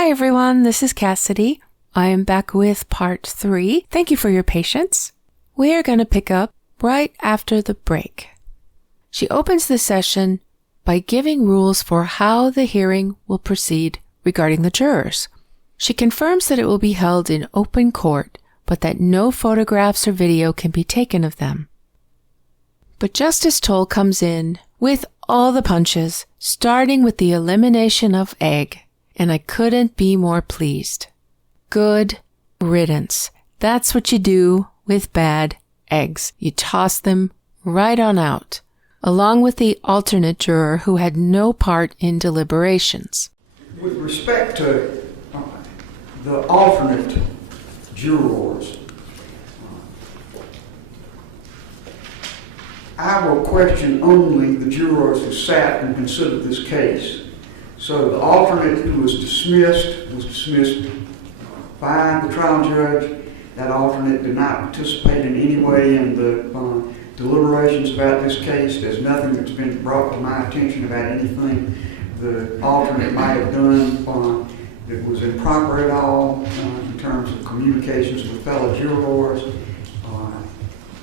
Hi everyone, this is Cassidy. I am back with part 3. Thank you for your patience. We are going to pick up right after the break. She opens the session by giving rules for how the hearing will proceed regarding the jurors. She confirms that it will be held in open court, but that no photographs or video can be taken of them. But Justice Toal comes in with all the punches, starting with the elimination of egg, and I couldn't be more pleased. Good riddance. That's what you do with bad eggs. You toss them right on out, along with the alternate juror who had no part in deliberations. With respect to the alternate jurors, I will question only the jurors who sat and considered this case. So the alternate who was dismissed by the trial judge. That alternate did not participate in any way in the deliberations about this case. There's nothing that's been brought to my attention about anything the alternate might have done that was improper at all in terms of communications with fellow jurors.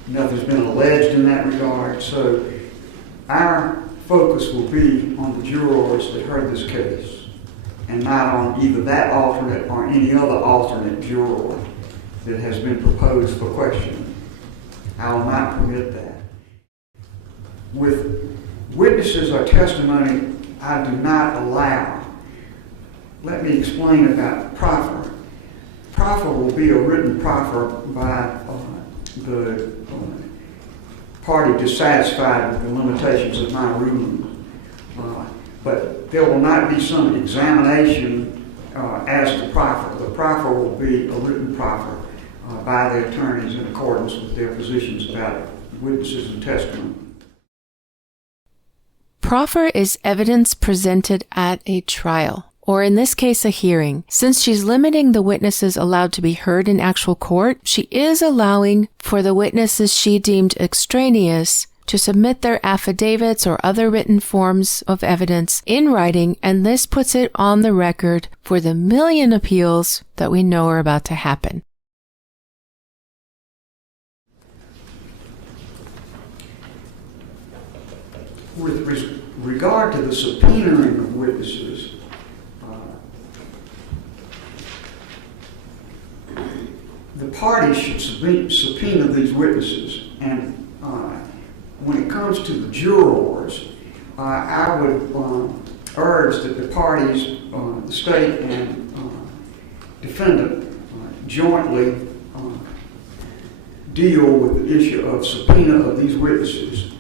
Nothing's been alleged in that regard. So our focus will be on the jurors that heard this case and not on either that alternate or any other alternate juror that has been proposed for questioning. I will not permit that. With witnesses or testimony I do not allow. Let me explain about proffer. Proffer will be a written proffer by the party dissatisfied with the limitations of my ruling. But there will not be some examination as to proffer. The proffer will be a written proffer by the attorneys in accordance with their positions about witnesses and testimony. Proffer is evidence presented at a trial, or in this case a hearing. Since she's limiting the witnesses allowed to be heard in actual court, she is allowing for the witnesses she deemed extraneous to submit their affidavits or other written forms of evidence in writing, and this puts it on the record for the million appeals that we know are about to happen. With regard to the subpoenaing of witnesses, the parties should subpoena these witnesses, and when it comes to the jurors, I would urge that the parties, the state and defendant, jointly deal with the issue of subpoena of these witnesses.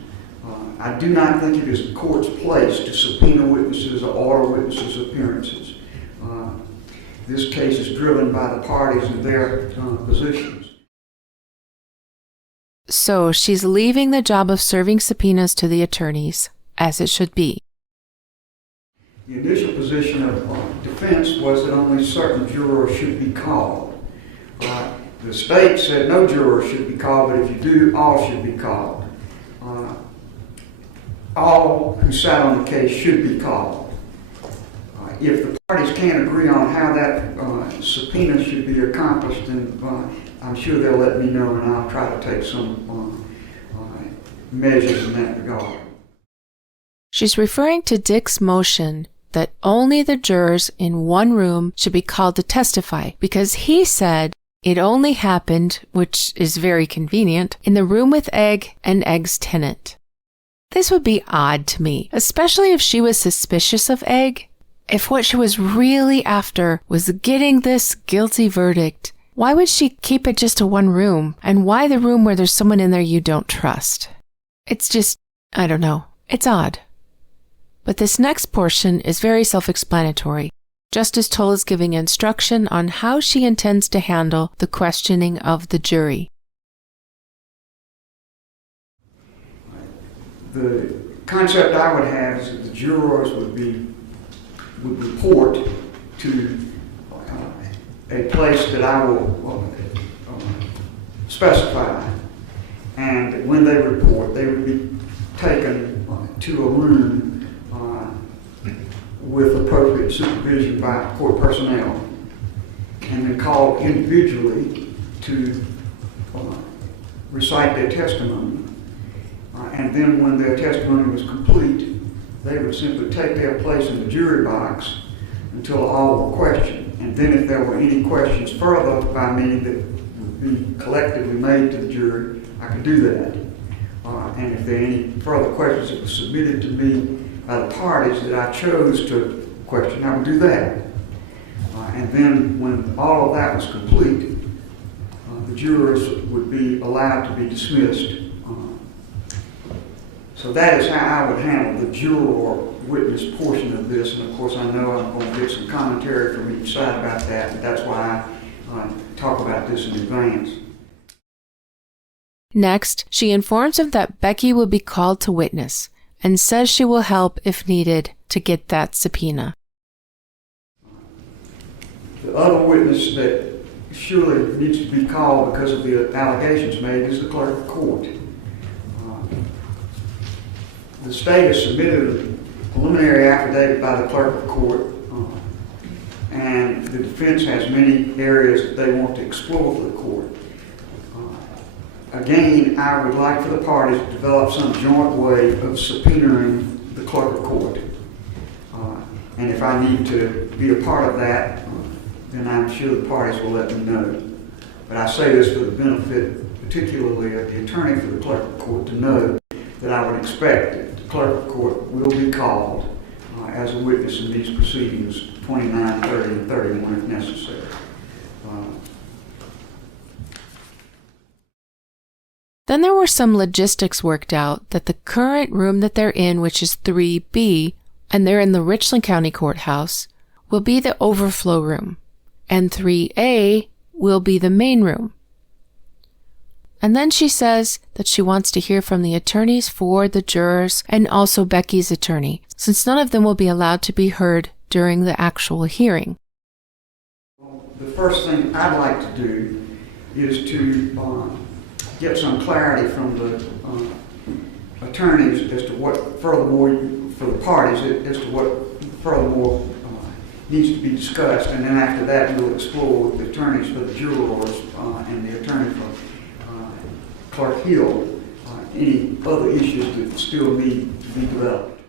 I do not think it is the court's place to subpoena witnesses or order witnesses' appearances. This case is driven by the parties and their positions. So she's leaving the job of serving subpoenas to the attorneys, as it should be. The initial position of defense was that only certain jurors should be called. The state said no jurors should be called, but if you do, all should be called. All who sat on the case should be called. If the parties can't agree on how that subpoena should be accomplished, then I'm sure they'll let me know, and I'll try to take some measures in that regard. She's referring to Dick's motion that only the jurors in one room should be called to testify, because he said it only happened, which is very convenient, in the room with Egg and Egg's tenant. This would be odd to me, especially if she was suspicious of Egg. If what she was really after was getting this guilty verdict, why would she keep it just to one room? And why the room where there's someone in there you don't trust? It's just, I don't know. It's odd. But this next portion is very self-explanatory. Justice Toal is giving instruction on how she intends to handle the questioning of the jury. The concept I would have is that the jurors would report to a place that I will specify, and when they report, they would be taken to a room with appropriate supervision by court personnel, and then called individually to recite their testimony. And then when their testimony was complete, they would simply take their place in the jury box until all were questioned. And then if there were any questions further by me that would be collectively made to the jury, I could do that. And if there are any further questions that were submitted to me by the parties that I chose to question, I would do that. And then when all of that was complete, the jurors would be allowed to be dismissed. So that is how I would handle the juror witness portion of this. And of course, I know I'm going to get some commentary from each side about that, and that's why I talk about this in advance. Next, she informs him that Becky will be called to witness and says she will help if needed to get that subpoena. The other witness that surely needs to be called because of the allegations made is the clerk of court. The state has submitted a preliminary affidavit by the clerk of court, and the defense has many areas that they want to explore for the court. Again, I would like for the parties to develop some joint way of subpoenaing the clerk of court. And if I need to be a part of that, then I'm sure the parties will let me know. But I say this for the benefit, particularly of the attorney for the clerk of court, to know that I would expect that the clerk of court will be called as a witness in these proceedings, 29, 30, and 31 if necessary. Then there were some logistics worked out that the current room that they're in, which is 3B, and they're in the Richland County Courthouse, will be the overflow room, and 3A will be the main room. And then she says that she wants to hear from the attorneys for the jurors and also Becky's attorney, since none of them will be allowed to be heard during the actual hearing. The first thing I'd like to do is to get some clarity from the attorneys as to what furthermore, for the parties, as to what furthermore needs to be discussed, and then after that we'll explore with the attorneys for the jurors and the attorney for Clark Hill any other issues that still need to be developed.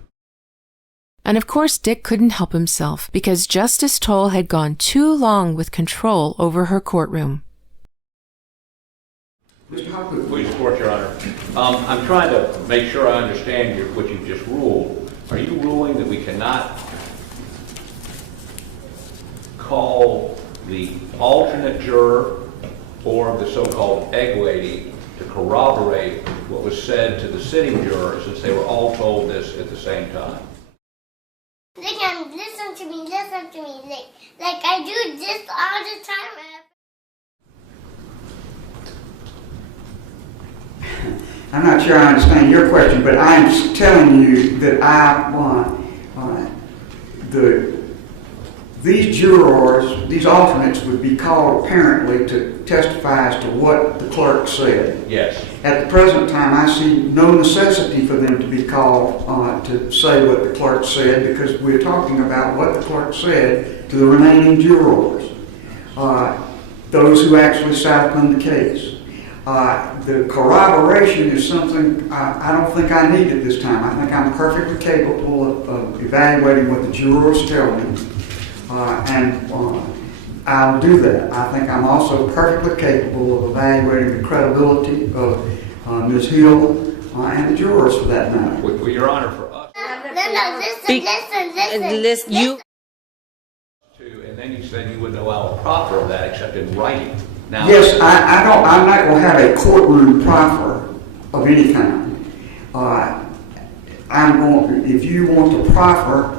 And of course, Dick couldn't help himself because Justice Toal had gone too long with control over her courtroom. Mr. Hopwood. Please support, Your Honor. I'm trying to make sure I understand what you've just ruled. Are you ruling that we cannot call the alternate juror or the so-called egg lady to corroborate what was said to the sitting jurors since they were all told this at the same time? They can listen to me, like I do this all the time. I'm not sure I understand your question, but I'm telling you that I want these jurors, these alternates would be called apparently to testify as to what the clerk said. Yes. At the present time, I see no necessity for them to be called to say what the clerk said, because we're talking about what the clerk said to the remaining jurors, those who actually sat upon the case. The corroboration is something I don't think I need at this time. I think I'm perfectly capable of evaluating what the jurors tell me, and I'll do that. I think I'm also perfectly capable of evaluating the credibility of Ms. Hill and the jurors for that matter. Well, Your Honor, for us. No, listen. You. And then you said you wouldn't allow a proffer of that except in writing. Now, yes, I'm not going to have a courtroom proffer of any kind. If you want to proffer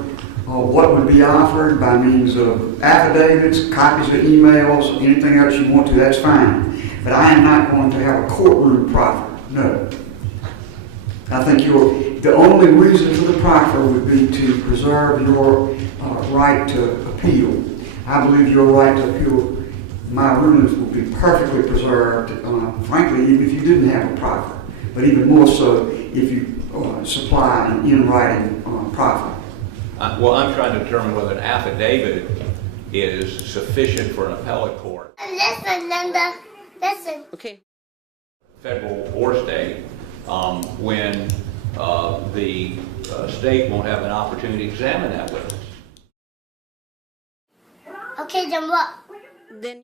what would be offered by means of affidavits, copies of emails, anything else you want to, that's fine. But I am not going to have a courtroom proffer, no. I think the only reason for the proffer would be to preserve your right to appeal. I believe your right to appeal my rulings will be perfectly preserved, frankly, even if you didn't have a proffer, but even more so if you supply an in-writing proffer. Well, I'm trying to determine whether an affidavit is sufficient for an appellate court, Listen, Linda. Listen. Okay. federal or state, when the state won't have an opportunity to examine that witness. Okay, then what? Then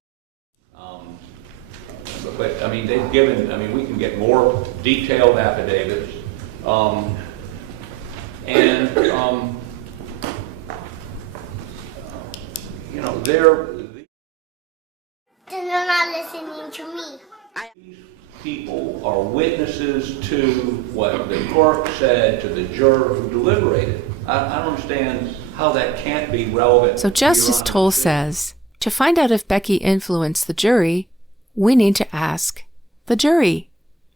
But I mean, they've given, I mean, we can get more detailed affidavits. You know, Then you're not listening to me. people are witnesses to what the clerk said to the juror who deliberated. I don't understand how that can't be relevant. So Justice Toal says, to find out if Becky influenced the jury, we need to ask the jury.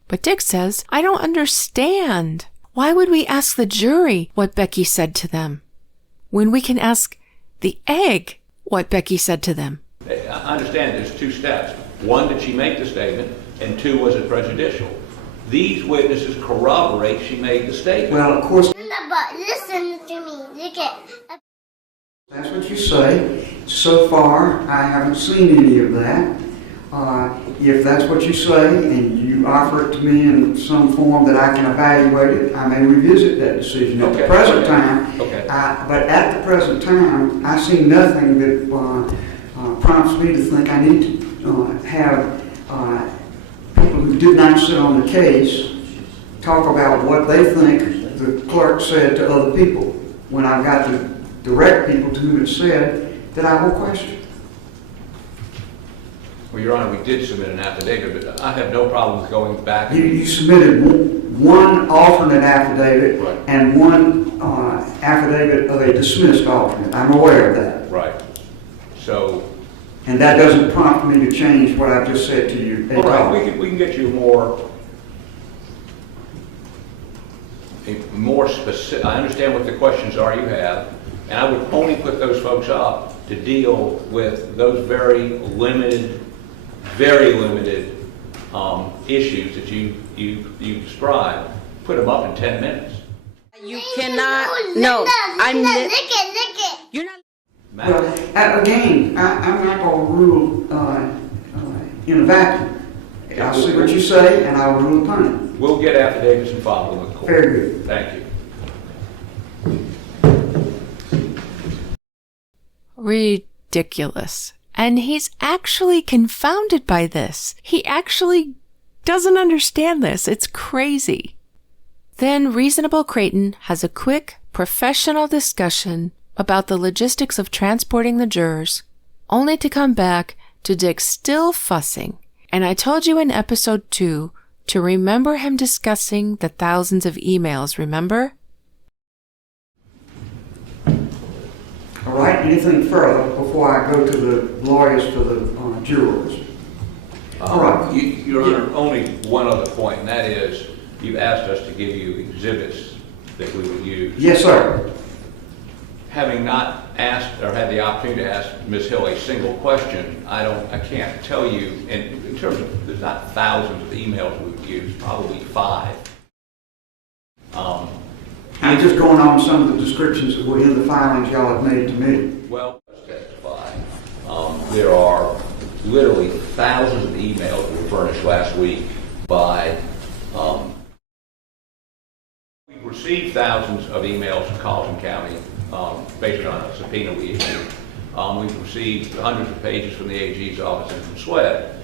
But Dick says, I don't understand. Why would we ask the jury what Becky said to them when we can ask the egg what Becky said to them? I understand there's two steps. One, did she make the statement? And two, was it prejudicial? These witnesses corroborate she made the statement. Well, of course, Linda, but listen to me. Look at. that's what you say. So far, I haven't seen any of that. If that's what you say and you offer it to me in some form that I can evaluate it, I may revisit that decision. At the present time, but at the present time, I see nothing that prompts me to think I need to have people who did not sit on the case talk about what they think the clerk said to other people when I've got to direct people to whom it said that I will question. Well, Your Honor, we did submit an affidavit, but I have no problem with going back. You submitted one alternate affidavit, right, and one affidavit of a dismissed alternate. I'm aware of that. Right. So. And that doesn't prompt me to change what I've just said to you. All right, we can get you more specific. I understand what the questions are you have, and I would only put those folks up to deal with those very limited issues that you described. Put them up in 10 minutes. you cannot. Linda, No, Linda, look it. You're not. Well, again, I'm not going to rule in a vacuum. I'll see what you say, and I'll rule upon it. We'll get affidavits and file them with the court. Very good. Thank you. Ridiculous. And he's actually confounded by this. He actually doesn't understand this. It's crazy. Then Reasonable Creighton has a quick, professional discussion about the logistics of transporting the jurors, only to come back to Dick still fussing. And I told you in episode 2 to remember him discussing the thousands of emails, remember? All right, anything further before I go to the lawyers for the jurors? All right. Your Honor, only one other point, and that is you've asked us to give you exhibits that we would use. Yes, sir. Having not asked or had the opportunity to ask Ms. Hill a single question, I can't tell you, in terms of, there's not thousands of emails we've used, probably 5. I'm just going on some of the descriptions that were in the filings y'all have made to me. Well, let's testify. There are literally thousands of emails that were furnished last week by, we received thousands of emails from Colleton County based on a subpoena we issued. We've received hundreds of pages from the AG's office and from SWED.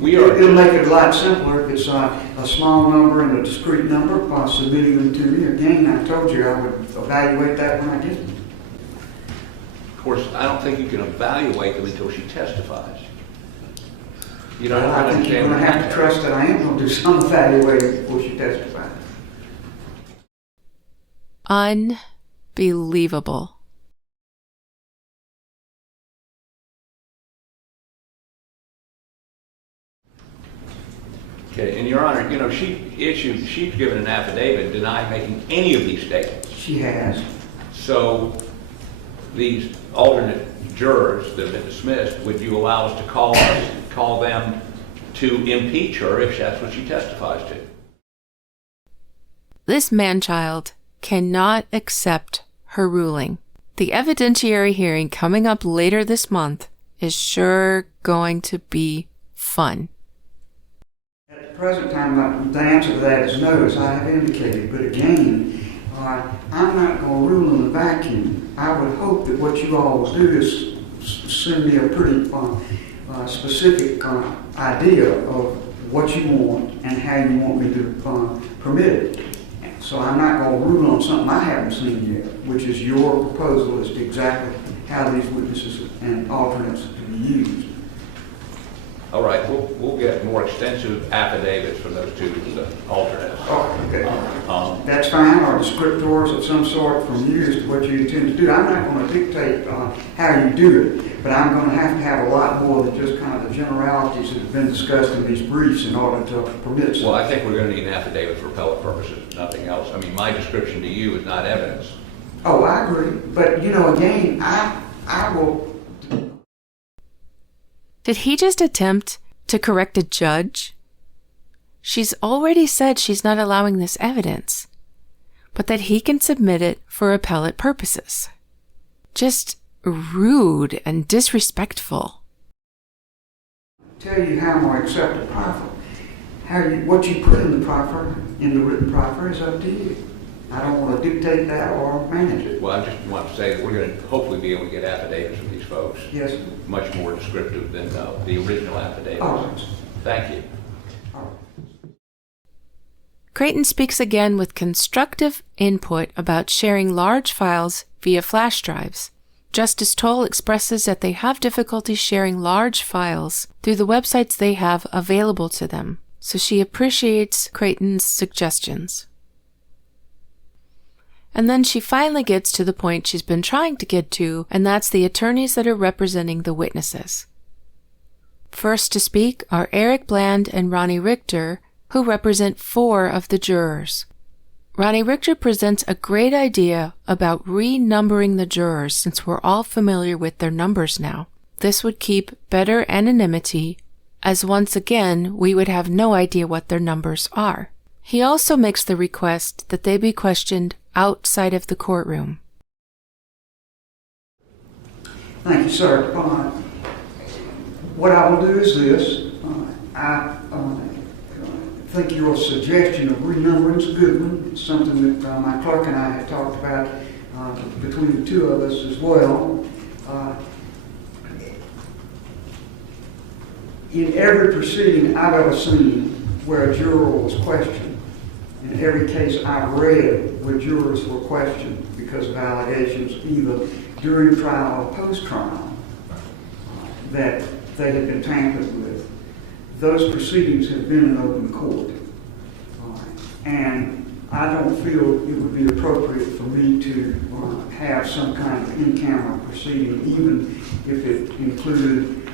It'll make it a lot simpler if it's a small number and a discrete number submitting them to me. Again, I told you I would evaluate that when I get them. Of course, I don't think you can evaluate them until she testifies. You know, I think you're going to have to trust that I am going to do some evaluating before she testifies. Unbelievable. Okay, and Your Honor, you know, she's given an affidavit denying making any of these statements. She has. So these alternate jurors that have been dismissed, would you allow us to call them to impeach her if that's what she testifies to? This man-child cannot accept her ruling. The evidentiary hearing coming up later this month is sure going to be fun. At the present time, the answer to that is no, as I have indicated. But again, I'm not going to rule in a vacuum. I would hope that what you all will do is send me a pretty specific idea of what you want and how you want me to permit it. So I'm not going to rule on something I haven't seen yet, which is your proposal as to exactly how these witnesses and alternates are to be used. All right, we'll get more extensive affidavits from those two alternates. Oh, okay. That's fine, or descriptors of some sort from you as to what you intend to do. I'm not going to dictate how you do it, but I'm going to have a lot more than just kind of the generalities that have been discussed in these briefs in order to permit some. Well, I think we're going to need an affidavit for appellate purposes, nothing else. I mean, my description to you is not evidence. Oh, I agree. But, again, I will... Did he just attempt to correct a judge? She's already said she's not allowing this evidence, but that he can submit it for appellate purposes. Just rude and disrespectful. Tell you how I'm going to accept the proffer. What you put in the proffer, in the written proffer, is up to you. I don't want to dictate that or manage it. Well, I just want to say that we're going to hopefully be able to get affidavits from these folks. Yes. Much more descriptive than the original affidavits. Oh. Thank you. Creighton speaks again with constructive input about sharing large files via flash drives. Justice Toal expresses that they have difficulty sharing large files through the websites they have available to them, so she appreciates Creighton's suggestions. And then she finally gets to the point she's been trying to get to, and that's the attorneys that are representing the witnesses. First to speak are Eric Bland and Ronnie Richter, who represent 4 of the jurors. Ronnie Richter presents a great idea about renumbering the jurors since we're all familiar with their numbers now. This would keep better anonymity, as once again we would have no idea what their numbers are. He also makes the request that they be questioned outside of the courtroom. Thank you, sir. What I will do is this. I think your suggestion of renumbering is a good one. It's something that my clerk and I had talked about between the two of us as well. In every proceeding I've ever seen where a juror was questioned, in every case I've read where jurors were questioned because of allegations either during trial or post-trial that they had been tampered with, those proceedings have been in open court. And I don't feel it would be appropriate for me to have some kind of in-camera proceeding, even if it included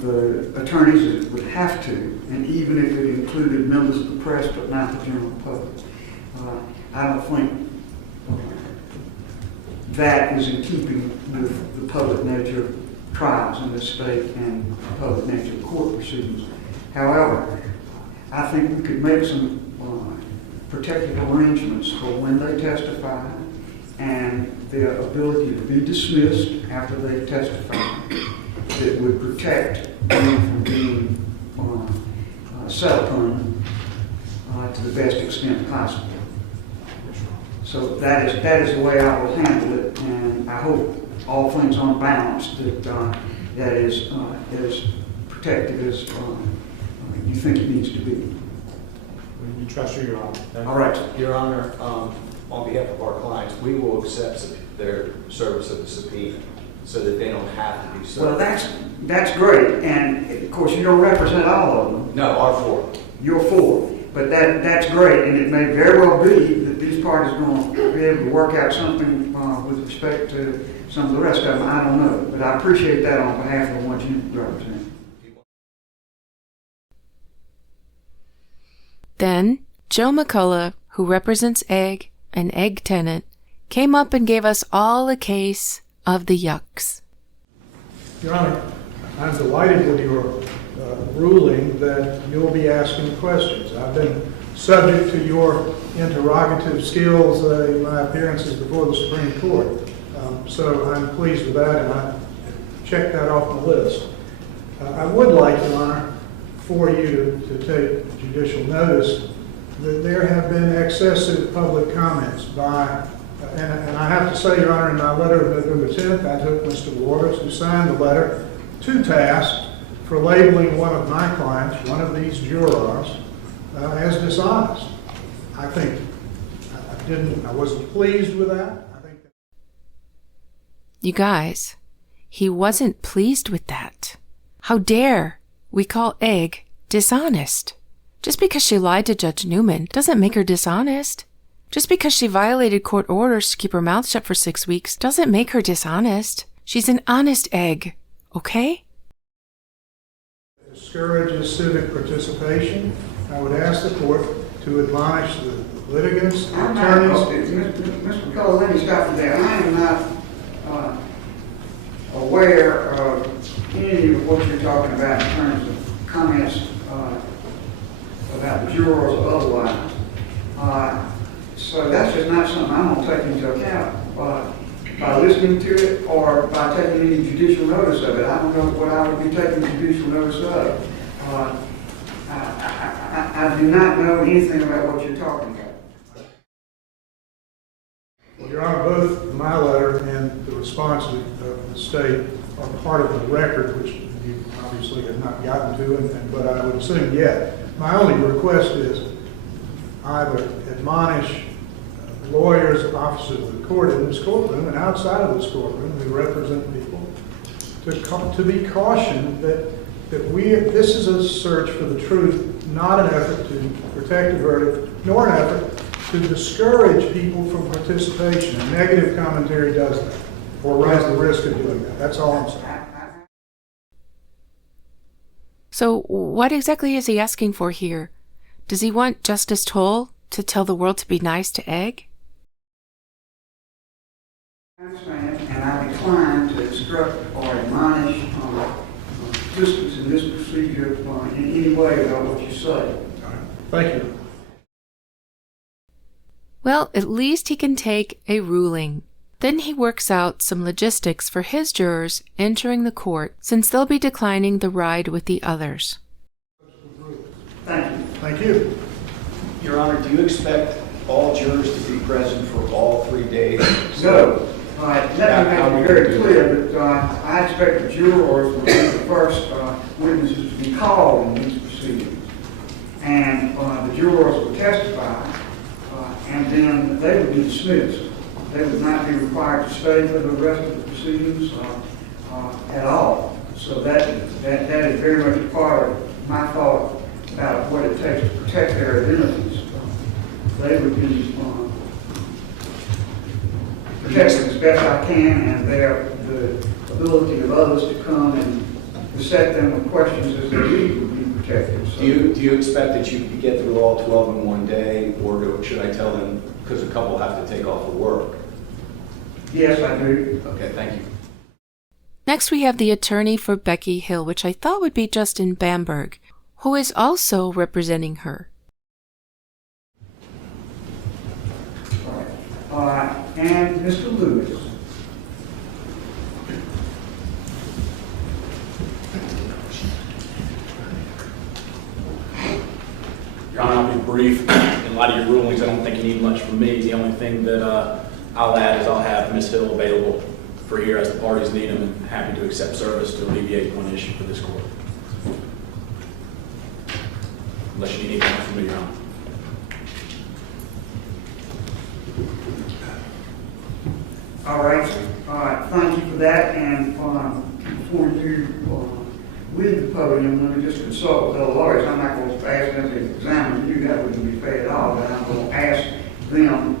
the attorneys that would have to, and even if it included members of the press but not the general public. I don't think that is in keeping with the public nature of trials in this state and the public nature of court proceedings. However, I think we could make some protective arrangements for when they testify and their ability to be dismissed after they testify that would protect them from being set upon to the best extent possible. So that is the way I will handle it, and I hope all things on balance that is as protective as you think it needs to be. We trust you, Your Honor. All right. Your Honor, on behalf of our clients, we will accept their service of the subpoena so that they don't have to be served. Well, that's great, and of course you don't represent all of them. No, our 4. You're 4, but that's great, and it may very well be that these parties are going to be able to work out something with respect to some of the rest of them. I don't know, but I appreciate that on behalf of the ones you represent. Then, Joe McCullough, who represents Egg and Egg Tenant, came up and gave us all a case of the yucks. Your Honor, I'm delighted with your ruling that you'll be asking questions. I've been subject to your interrogative skills, my appearances before the Supreme Court. So I'm pleased with that, and I checked that off the list. I would like, Your Honor, for you to take judicial notice that there have been excessive public comments by, and I have to say, Your Honor, in my letter of November 10th, I took Mr. Waters, who signed the letter, to task for labeling one of my clients, one of these jurors, as dishonest. I think I wasn't pleased with that. You guys, he wasn't pleased with that. How dare we call Egg dishonest? Just because she lied to Judge Newman doesn't make her dishonest. Just because she violated court orders to keep her mouth shut for 6 weeks doesn't make her dishonest. She's an honest egg, okay? Discourages civic participation. I would ask the court to admonish the litigants, the attorneys. Mr. McCullough, let me stop you there. I am not aware of any of what you're talking about in terms of comments about the jurors or otherwise. So that's just not something I'm going to take into account by listening to it or by taking any judicial notice of it. I don't know what I would be taking judicial notice of. I do not know anything about what you're talking about. Well, Your Honor, both my letter and the response of the state are part of the record, which you obviously have not gotten to, but I would assume yet. My only request is either admonish lawyers, officers of the court in this courtroom and outside of this courtroom who represent people to be cautioned that this is a search for the truth, not an effort to protect a verdict, nor an effort to discourage people from participation. And negative commentary does that, or runs the risk of doing that. That's all I'm saying. So what exactly is he asking for here? Does he want Justice Toal to tell the world to be nice to Egg? I understand, and I decline to instruct or admonish participants in this procedure in any way about what you say. Thank you. Well, at least he can take a ruling. Then he works out some logistics for his jurors entering the court, since they'll be declining the ride with the others. Thank you. Thank you. Your Honor, do you expect all jurors to be present for all 3 days? So, let me make it very clear that I expect the jurors will be the first witnesses to be called in these proceedings. And the jurors will testify, and then they would be dismissed. They would not be required to stay for the rest of the proceedings at all. So that is very much a part of my thought about what it takes to protect their identities. They would be protected as best I can, and the ability of others to come and beset them with questions as they leave would be protected. So, Do you expect that you could get through all 12 in one day, or should I tell them, because a couple have to take off of work? yes, I do. Okay, thank you. Next, we have the attorney for Becky Hill, which I thought would be Justin Bamberg, who is also representing her. And Mr. Lewis. Your Honor, I'll be brief. In light of your rulings, I don't think you need much from me. The only thing that I'll add is I'll have Ms. Hill available for here as the parties need them, and happy to accept service to alleviate one issue for this court. Unless you need anything from me, Your Honor. All right. Thank you for that. And before you leave the podium, let me just consult with other lawyers. I'm not going to ask them to examine you. That wouldn't be fair at all. But I'm going to ask them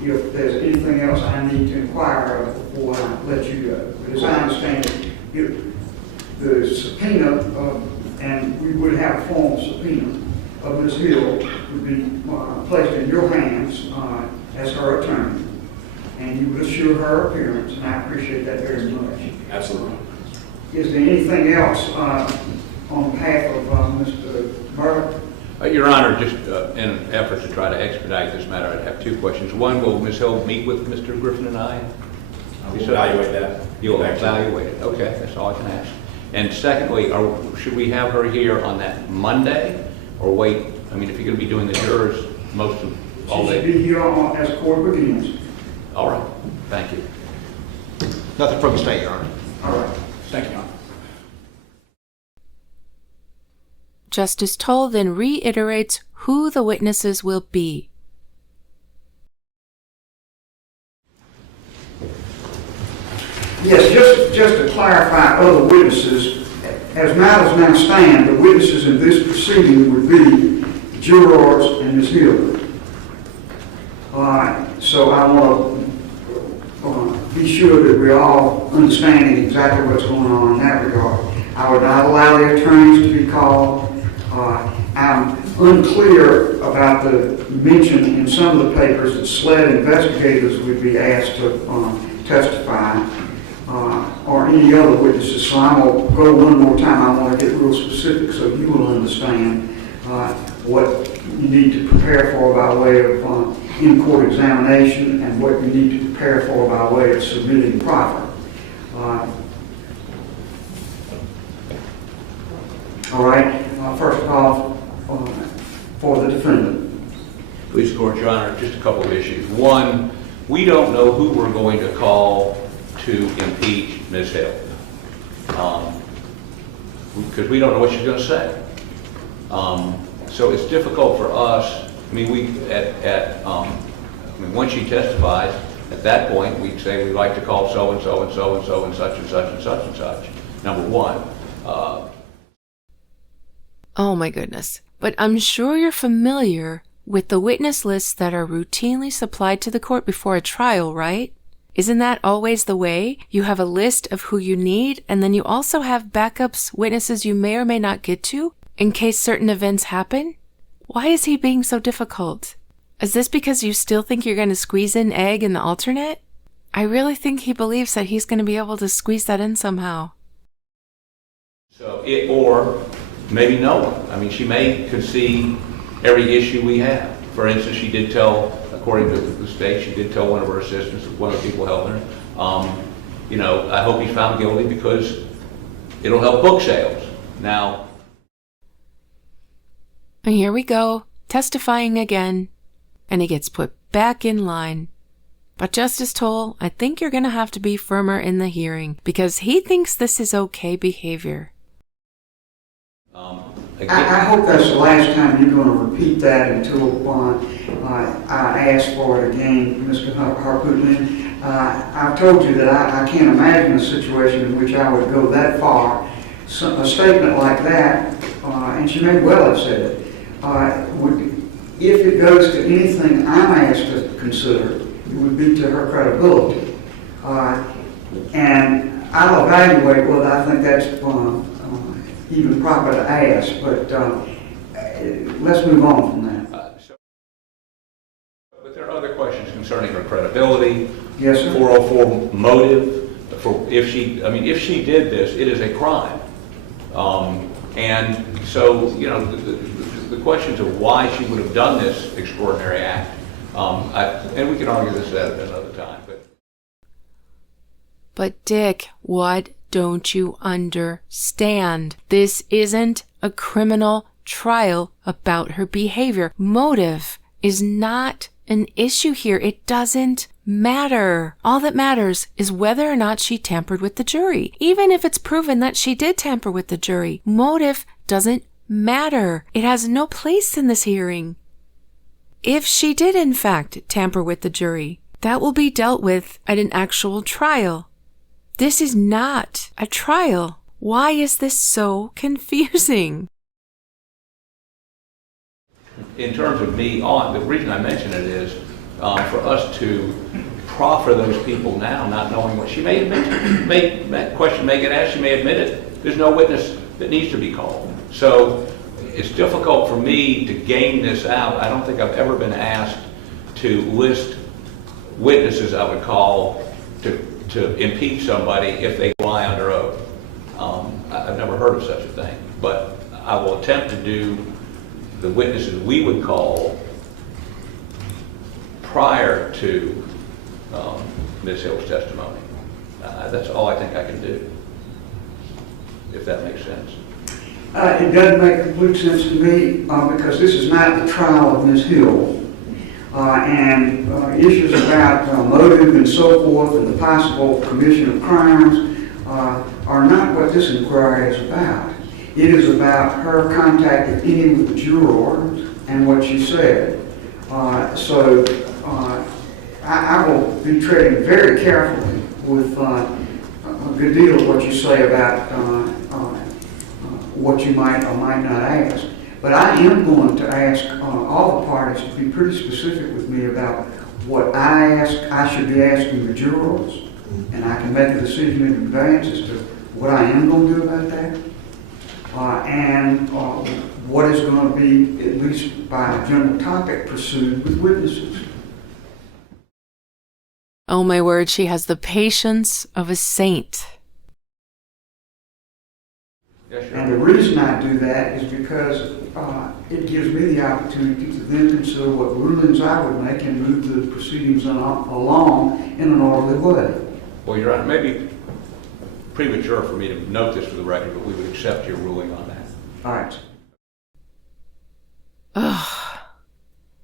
if there's anything else I need to inquire of before I let you go. But as I understand it, the subpoena, and we would have a formal subpoena of Ms. Hill, would be placed in your hands as her attorney. And you would assure her appearance, and I appreciate that very much. Absolutely. Is there anything else on behalf of Mr. Murdoch Your Honor, just in an effort to try to expedite this matter, I'd have two questions. One, will Ms. Hill meet with Mr. Griffin and I? We'll evaluate that. You'll evaluate it. Okay, that's all I can ask. And secondly, should we have her here on that Monday or wait? I mean, if you're going to be doing the jurors most of all day. She should be here as court begins. All right. Thank you. Nothing from the state, Your Honor. All right. Thank you, Your Honor. Justice Toal then reiterates who the witnesses will be. Yes, just to clarify other witnesses, as matters now stand, the witnesses in this proceeding would be jurors and Ms. Hill. So I want to be sure that we're all understanding exactly what's going on in that regard. I would not allow the attorneys to be called. I'm unclear about the mention in some of the papers that SLED investigators would be asked to testify, or any other witnesses. So I'm going to go one more time. I want to get real specific so you will understand what you need to prepare for by way of in-court examination and what you need to prepare for by way of submitting proffer. All right. First of all, for the defendant. Please, Court, Your Honor, just a couple of issues. One, we don't know who we're going to call to impeach Ms. Hill, because we don't know what she's going to say. So it's difficult for us. I mean, once she testifies, at that point, we'd say we'd like to call so and so and so and so and such and such and such and such. Number one. Oh my goodness. But I'm sure you're familiar with the witness lists that are routinely supplied to the court before a trial, right? Isn't that always the way? You have a list of who you need, and then you also have backups, witnesses you may or may not get to, in case certain events happen? Why is he being so difficult? Is this because you still think you're going to squeeze in egg in the alternate? I really think he believes that he's going to be able to squeeze that in somehow. Or maybe no one. I mean, she may concede every issue we have. For instance, she did tell, according to the state, she did tell one of her assistants, one of the people helping her, I hope he's found guilty because it'll help book sales. Now, and here we go, testifying again, and he gets put back in line. But Justice Toal, I think you're going to have to be firmer in the hearing because he thinks this is okay behavior. I hope that's the last time you're going to repeat that until I ask for it again, Mr. Harpootlian. I've told you that I can't imagine a situation in which I would go that far. So, a statement like that, and she may well have said it, if it goes to anything I'm asked to consider, it would be to her credibility. And I'll evaluate whether I think that's even proper to ask, but let's move on from that. But there are other questions concerning her credibility. Yes, sir. 404 motive. If she did this, it is a crime. And so, the questions of why she would have done this extraordinary act, and we can argue this at another time. But Dick, what don't you understand? This isn't a criminal trial about her behavior. Motive is not an issue here. It doesn't matter. All that matters is whether or not she tampered with the jury. Even if it's proven that she did tamper with the jury, motive doesn't matter. It has no place in this hearing. If she did in fact tamper with the jury, that will be dealt with at an actual trial. This is not a trial. Why is this so confusing? In terms of me the reason I mention it is for us to proffer those people now, not knowing what she may admit. That question may get asked, she may admit it. There's no witness that needs to be called. So it's difficult for me to game this out. I don't think I've ever been asked to list witnesses I would call to impeach somebody if they lie under oath. I've never heard of such a thing, but I will attempt to do the witnesses we would call prior to Ms. Hill's testimony. That's all I think I can do, if that makes sense. It doesn't make complete sense to me because this is not the trial of Ms. Hill. And issues about motive and so forth and the possible commission of crimes are not what this inquiry is about. It is about her contact, if any, with the juror and what she said. So I will be treading very carefully with a good deal of what you say about what you might or might not ask. But I am going to ask all the parties to be pretty specific with me about what I should be asking the jurors, and I can make a decision in advance as to what I am going to do about that, and what is going to be, at least by a general topic, pursued with witnesses. Oh my word, she has the patience of a saint. And the reason I do that is because it gives me the opportunity to then consider what rulings I would make and move the proceedings along in an orderly way. Well, Your Honor, it may be premature for me to note this for the record, but we would accept your ruling on that. All right. Ugh.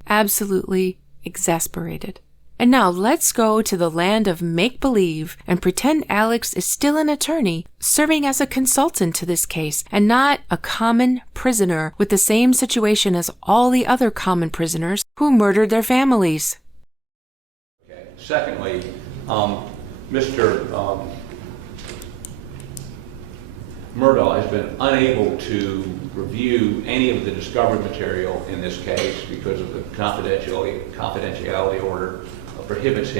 Absolutely exasperated. And now let's go to the land of make-believe and pretend Alex is still an attorney serving as a consultant to this case and not a common prisoner with the same situation as all the other common prisoners who murdered their families. Okay. Secondly, Mr. Murdaugh has been unable to review any of the discovered material in this case because of the confidentiality order prohibits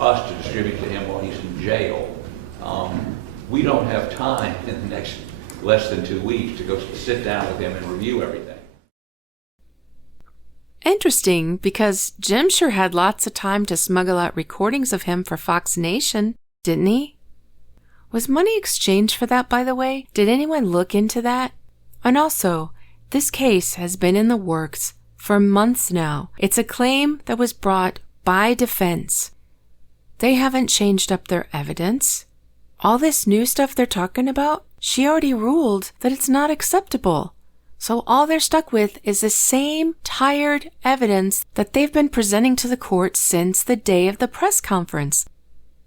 us to distribute to him while he's in jail. We don't have time in the next less than 2 weeks to go sit down with him and review everything. Interesting, because Jim sure had lots of time to smuggle out recordings of him for Fox Nation, didn't he? Was money exchanged for that, by the way? Did anyone look into that? And also, this case has been in the works for months now. It's a claim that was brought by defense. They haven't changed up their evidence. All this new stuff they're talking about, she already ruled that it's not acceptable. So all they're stuck with is the same tired evidence that they've been presenting to the court since the day of the press conference.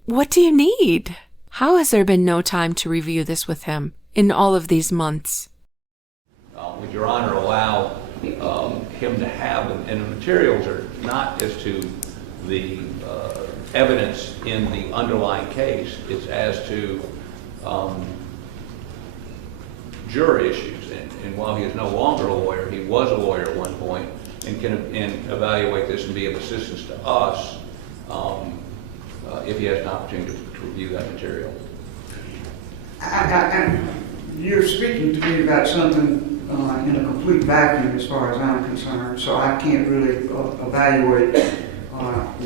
What do you need? How has there been no time to review this with him in all of these months? Would Your Honor allow him to have them? And the materials are not as to the evidence in the underlying case. It's as to juror issues. And while he is no longer a lawyer, he was a lawyer at one point and can evaluate this and be of assistance to us if he has an opportunity to review that material. You're speaking to me about something in a complete vacuum as far as I'm concerned, so I can't really evaluate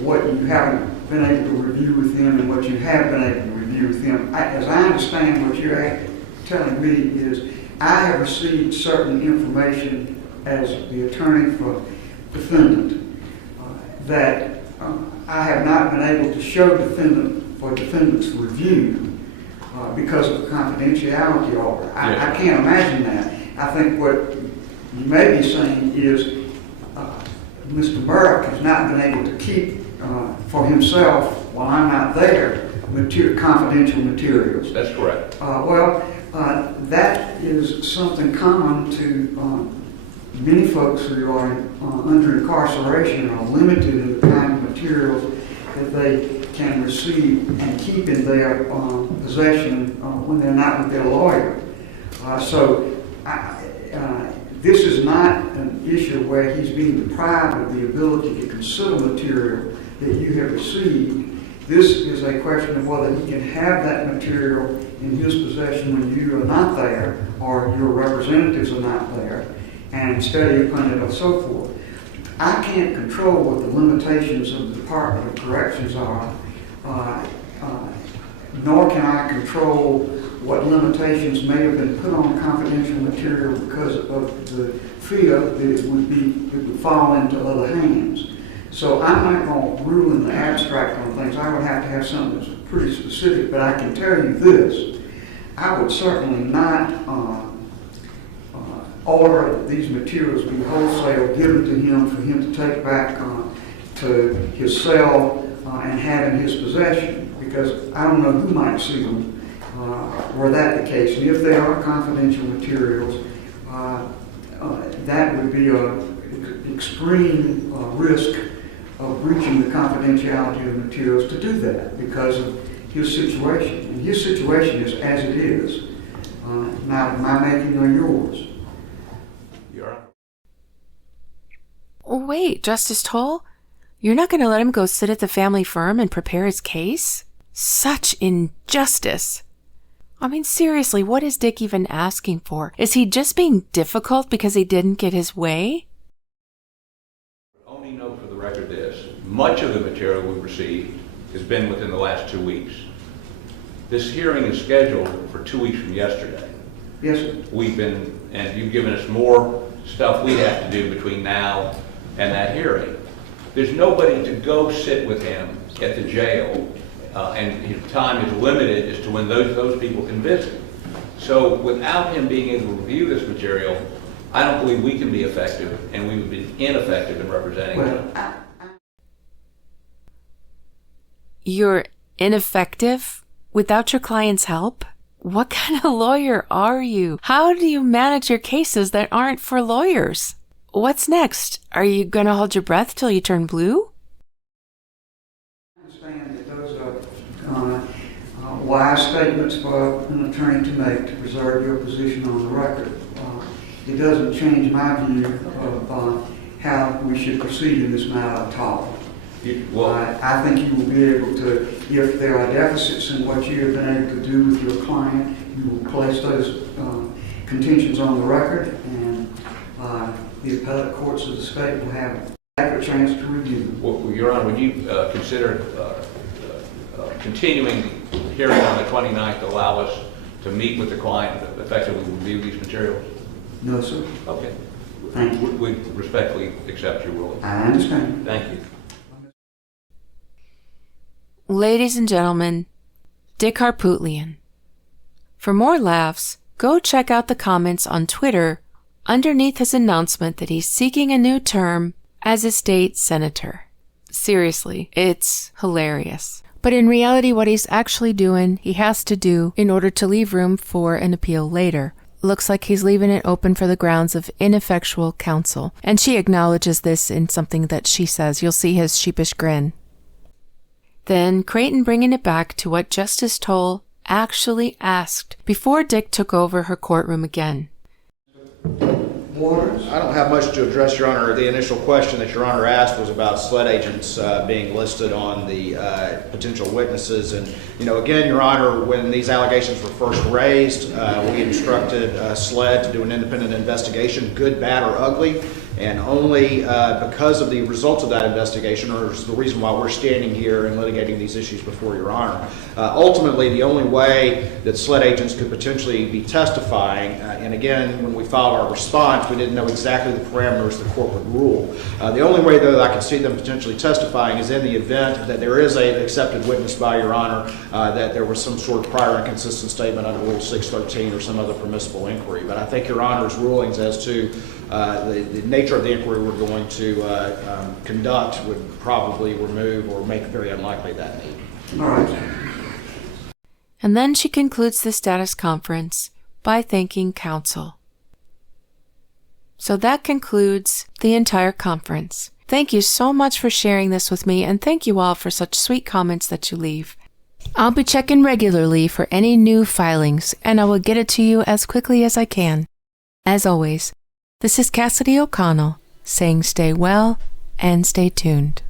what you haven't been able to review with him and what you have been able to review with him. As I understand what you're telling me is I have received certain information as the attorney for defendant that I have not been able to show defendant for defendant's review because of the confidentiality order. I can't imagine that. I think what you may be saying is Mr. Burke has not been able to keep for himself, while I'm not there, confidential materials. That's correct. That is something common to many folks who are under incarceration are limited in the kind of materials that they can receive and keep in their possession when they're not with their lawyer. This is not an issue where he's being deprived of the ability to consider material that you have received. This is a question of whether he can have that material in his possession when you are not there or your representatives are not there and study upon it and so forth. I can't control what the limitations of the Department of Corrections are, nor can I control what limitations may have been put on confidential material because of the fear that it would fall into other hands. So I'm not going to rule in the abstract on things. I would have to have something that's pretty specific, but I can tell you this. I would certainly not order these materials be wholesale given to him for him to take back to his cell and have in his possession, because I don't know who might see them were that the case. And if they are confidential materials, that would be an extreme risk of breaching the confidentiality of materials to do that because of his situation. And his situation is as it is, not my making or yours. Your Honor. Wait, Justice Toal? You're not going to let him go sit at the family firm and prepare his case? Such injustice. I mean, seriously, what is Dick even asking for? Is he just being difficult because he didn't get his way? Only note for the record this: much of the material we received has been within the last 2 weeks. This hearing is scheduled for 2 weeks from yesterday. Yes, sir. And you've given us more stuff we have to do between now and that hearing. There's nobody to go sit with him at the jail, and his time is limited as to when those people can visit. So without him being able to review this material, I don't believe we can be effective, and we would be ineffective in representing him. You're ineffective without your client's help? What kind of lawyer are you? How do you manage your cases that aren't for lawyers? What's next? Are you going to hold your breath till you turn blue? I understand that those are wise statements for an attorney to make to preserve your position on the record. It doesn't change my view of how we should proceed in this matter at all. I think you will be able to, if there are deficits in what you have been able to do with your client, you will place those contentions on the record, and the appellate courts of the state will have an adequate chance to review them. Well, Your Honor, would you consider continuing the hearing on the 29th to allow us to meet with the client and effectively review these materials? No, sir. Okay. Thank you. We respectfully accept your ruling. I understand. Thank you. Ladies and gentlemen, Dick Harpootlian. For more laughs, go check out the comments on Twitter underneath his announcement that he's seeking a new term as a state senator. Seriously, it's hilarious. But in reality, what he's actually doing, he has to do in order to leave room for an appeal later. Looks like he's leaving it open for the grounds of ineffectual counsel. And she acknowledges this in something that she says. You'll see his sheepish grin. Then Creighton bringing it back to what Justice Toal actually asked before Dick took over her courtroom again. Waters? I don't have much to address, Your Honor. The initial question that Your Honor asked was about SLED agents being listed on the potential witnesses. And, again, Your Honor, when these allegations were first raised, we instructed SLED to do an independent investigation, good, bad, or ugly. And only because of the results of that investigation, or the reason why we're standing here and litigating these issues before Your Honor, ultimately the only way that SLED agents could potentially be testifying, and again, when we filed our response, we didn't know exactly the parameters of the corporate rule. The only way, though, that I could see them potentially testifying is in the event that there is an accepted witness by Your Honor, that there was some sort of prior inconsistent statement under Rule 613 or some other permissible inquiry. But I think Your Honor's rulings as to the nature of the inquiry we're going to conduct would probably remove or make very unlikely that need. All right. And then she concludes the status conference by thanking counsel. So that concludes the entire conference. Thank you so much for sharing this with me, and thank you all for such sweet comments that you leave. I'll be checking regularly for any new filings, and I will get it to you as quickly as I can. As always, this is Cassidy O'Connell saying stay well and stay tuned.